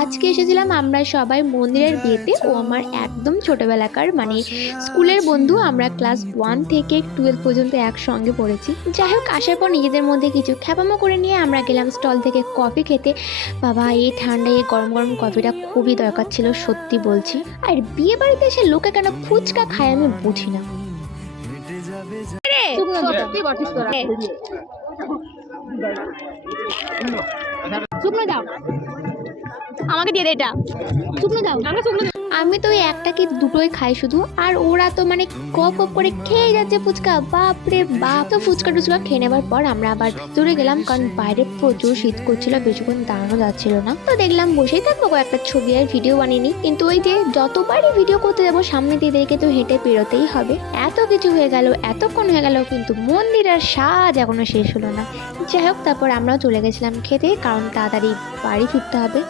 আজকে এসেছিলাম আমরা সবাই মন্দিরের বিয়েতে। ও আমার একদম ছোটবেলাকার মানে স্কুলের বন্ধু। আমরা ক্লাস 1 থেকে 12 পর্যন্ত একসঙ্গে পড়েছি। যাই হোক, আসার পর নিজেদের মধ্যে কিছু খ্যাপামো করে নিয়ে আমরা গেলাম স্টল থেকে কফি খেতে। বাবা, এই ঠান্ডায় এই গরম গরম কফিটা খুবই দরকার ছিল, সত্যি বলছি। আর বিয়ে বাড়িতে এসে লোকে কেন ফুচকা খায় আমি বুঝি না। সত্যি বটিস তোরা। শুকনো দাও, আমাকে দিয়ে দে এটা। শুকনো দাও, আমাকে শুকনো দাও। আমি তো ওই একটা কি দুটোই খাই শুধু, আর ওরা তো মানে গপ গপ করে খেয়ে যাচ্ছে ফুচকা। বাপ রে বাপ! তো ফুচকা টুচকা খেয়ে নেবার পর আমরা আবার দূরে গেলাম, কারণ বাইরে প্রচুর শীত করছিল, বেশিক্ষণ দাঁড়ানো যাচ্ছিল না। তো দেখলাম বসেই থাকবো, একটা ছবি আর ভিডিও বানিয়ে নিই। কিন্তু ওই যে যতবারই ভিডিও করতে যাবো সামনে দিয়ে দেখে তো হেঁটে বেরোতেই হবে। এত কিছু হয়ে গেল, এতক্ষণ হয়ে গেল, কিন্তু মন্দির আর সাজ এখনো শেষ হলো না। যাই হোক, তারপর আমরাও চলে গেছিলাম খেতে, কারণ তাড়াতাড়ি বাড়ি ফিরতে হবে।